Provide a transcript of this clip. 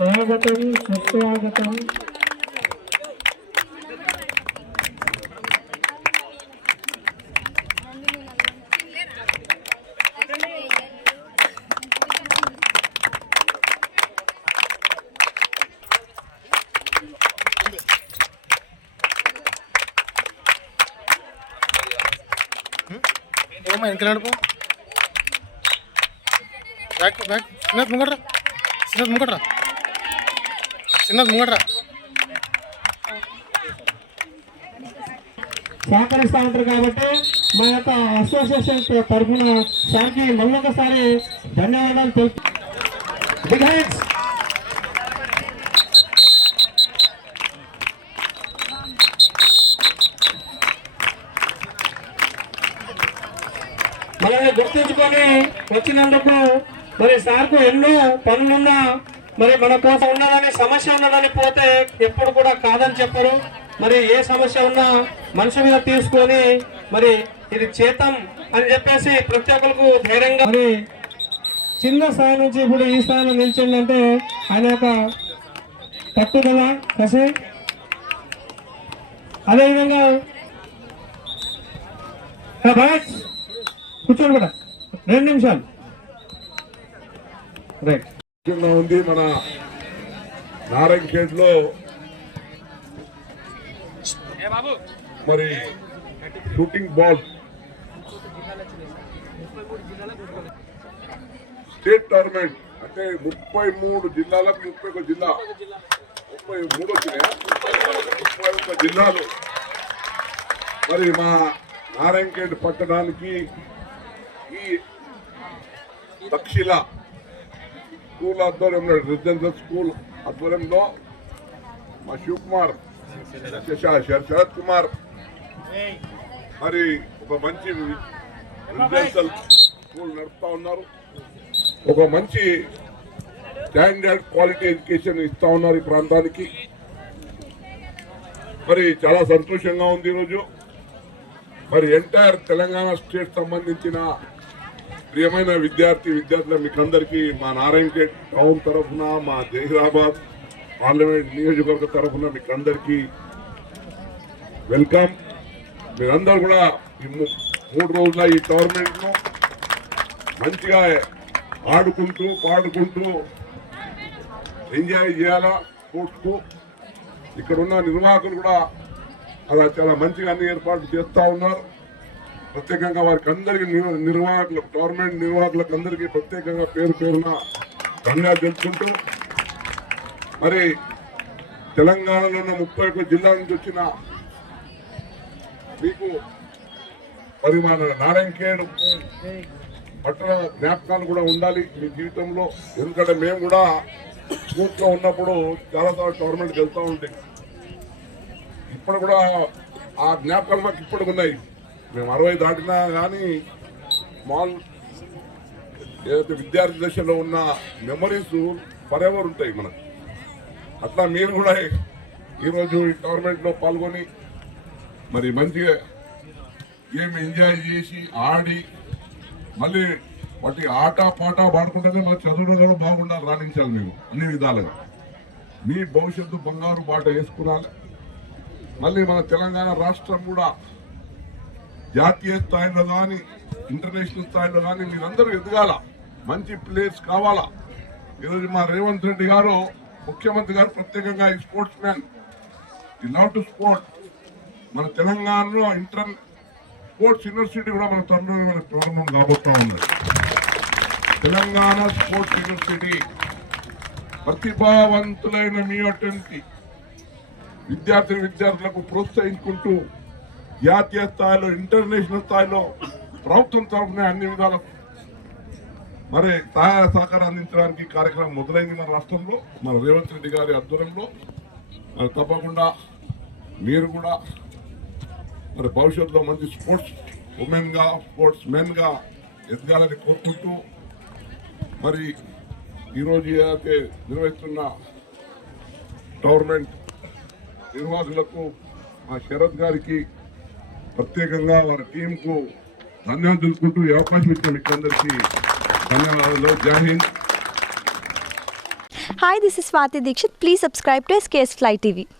స్వాగతం సుస్వాగతం. ఏమో వెనక నడుపు. Back back. చిన్నది ముంగట్రా చిన్నది ముంగట్రా చిన్నది ముంగట్రా సహకరిస్తూ ఉంటారు కాబట్టి మా యొక్క అసోసియేషన్ తరఫున సార్కి మళ్ళొకసారి ధన్యవాదాలు తెలుపు Big మనల్ని గుర్తుంచుకొని వచ్చినందుకు మరి సార్కు ఎన్నో పనులున్నా మరి మన కోసం ఉన్నదని సమస్య ఉన్నదని పోతే ఎప్పుడు కూడా కాదని చెప్పరు. మరి ఏ సమస్య ఉన్నా మనిషి మీద తీసుకొని మరి ఇది చేతం అని చెప్పేసి ప్రతి ఒక్కరికి ధైర్యంగా మరి చిన్న స్థాయి నుంచి ఇప్పుడు ఈ స్థాయిలో నిలిచిందంటే ఆయన యొక్క పట్టుదల కసి. అదేవిధంగా ఏ భరత్, కూర్చోండి కూడా. రెండు నిమిషాలు. రైట్. ఉంది మన నారాయణఖేడ్లో మరి షూటింగ్ బాల్. స్టేట్ టోర్నమెంట్ అంటే ముప్పై మూడు జిల్లాలకు ముప్పై ఒక జిల్లా. ముప్పై మూడు వచ్చినాయి? ముప్పై ఒక జిల్లాలు. మరి మా నారాయణఖేడ్ పట్టడానికి ఈ తక్షిల స్కూల్ ఆధ్వర్యంలో రెసిడెన్షియల్ స్కూల్ ఆధ్వర్యంలో మా శివకుమార్ శశా- శరత్ కుమార్. మరి ఒక మంచి రెసిడెన్షియల్ స్కూల్ నడుపుతా ఉన్నారు. ఒక మంచి స్టాండర్డ్ క్వాలిటీ ఎడ్యుకేషన్ ఇస్తా ఉన్నారు ఈ ప్రాంతానికి. మరి చాలా సంతోషంగా ఉంది ఈరోజు. మరి ఎంటైర్ తెలంగాణ స్టేట్ సంబంధించిన ప్రియమైన విద్యార్థి విద్యార్థుల మీకు అందరికీ మా నారాయణఖేడ్ టౌన్ తరఫున మా జహీరాబాద్ పార్లమెంట్ నియోజకవర్గ తరఫున మీకు అందరికీ వెల్కమ్. మీరందరూ కూడా ఈ మూడు రోజుల ఈ టోర్నమెంట్ను మంచిగా ఆడుకుంటూ పాడుకుంటూ ఎంజాయ్ చేయాలా స్పోర్ట్స్కు. ఇక్కడ ఉన్న నిర్వాహకులు కూడా అలా చాలా మంచిగా అన్ని ఏర్పాట్లు చేస్తూ ఉన్నారు. ప్రత్యేకంగా వారికి అందరికి నిర్- నిర్వాహకులకు గవర్నమెంట్ నిర్వాహకులకు అందరికీ ప్రత్యేకంగా పేరు పేరున ధన్యవాదాలు తెలుసుకుంటూ మరి తెలంగాణలో ఉన్న ముప్పై ఒక్క జిల్లా నుంచి వచ్చిన మీకు మరి మన నారాయణఖేడ్ పట్టణ జ్ఞాపకాలు కూడా ఉండాలి మీ జీవితంలో. ఎందుకంటే మేము కూడా స్కూల్లో ఉన్నప్పుడు చాలాసార్లు టోర్నమెంట్కి వెళ్తూ ఉంటాయి ఇప్పుడు కూడా ఆ జ్ఞాపకాలు మాకు ఇప్పటికి ఉన్నాయి. మేము అరవై దాటినా కానీ స్మాల్ ఏదైతే విద్యార్థి దశలో ఉన్న మెమరీస్ ఫర్ ఎవర్ ఉంటాయి మనకు. అట్లా మీరు కూడా ఈరోజు ఈ టోర్నమెంట్లో పాల్గొని మరి మంచిగా గేమ్ ఎంజాయ్ చేసి ఆడి మళ్ళీ వాటి ఆట పాట పాడుకుంటేనే మన చదువులో కూడా బాగుండాలి రాణించాలి మేము అన్ని విధాలుగా. మీ భవిష్యత్తు బంగారు బాట వేసుకున్నాలి. మళ్ళీ మన తెలంగాణ రాష్ట్రం కూడా జాతీయ స్థాయిలో కానీ ఇంటర్నేషనల్ స్థాయిలో కానీ మీరందరూ ఎదగాల. మంచి ప్లేయర్స్ కావాలా? ఈరోజు మా రేవంత్ రెడ్డి గారు ముఖ్యమంత్రి గారు ప్రత్యేకంగా ఈ స్పోర్ట్స్ మ్యాన్ ఈ లవ్ టు స్పోర్ట్ మన తెలంగాణలో ఇంటర్ స్పోర్ట్స్ యూనివర్సిటీ కూడా మన తమిళ మన ప్రారంభం కాబోతా ఉన్నది. తెలంగాణ స్పోర్ట్స్ యూనివర్సిటీ ప్రతిభావంతులైన మీ అటువంటి విద్యార్థి విద్యార్థులకు ప్రోత్సహించుకుంటూ జాతీయ స్థాయిలో ఇంటర్నేషనల్ స్థాయిలో ప్రభుత్వం తరఫున అన్ని విధాల మరి సహాయ సహకారం అందించడానికి కార్యక్రమం మొదలైంది మన రాష్ట్రంలో మన రేవంత్ రెడ్డి గారి ఆధ్వర్యంలో. మరి తప్పకుండా మీరు కూడా మరి భవిష్యత్తులో మంచి స్పోర్ట్స్ ఉమెన్గా స్పోర్ట్స్ మెన్గా ఎదగాలని కోరుకుంటూ మరి ఈరోజు ఏదైతే నిర్వహిస్తున్న టోర్నమెంట్ నిర్వాహకులకు మా శరత్ గారికి ప్రత్యేకంగా వారి టీంకు ధన్యవాదాలు తెలుసుకుంటూ ఈ అవకాశం ఇచ్చిన మీకు ధన్యవాదాలు. Jai Hind hi Hi, this is Swati please Please to SKS fly TV TV.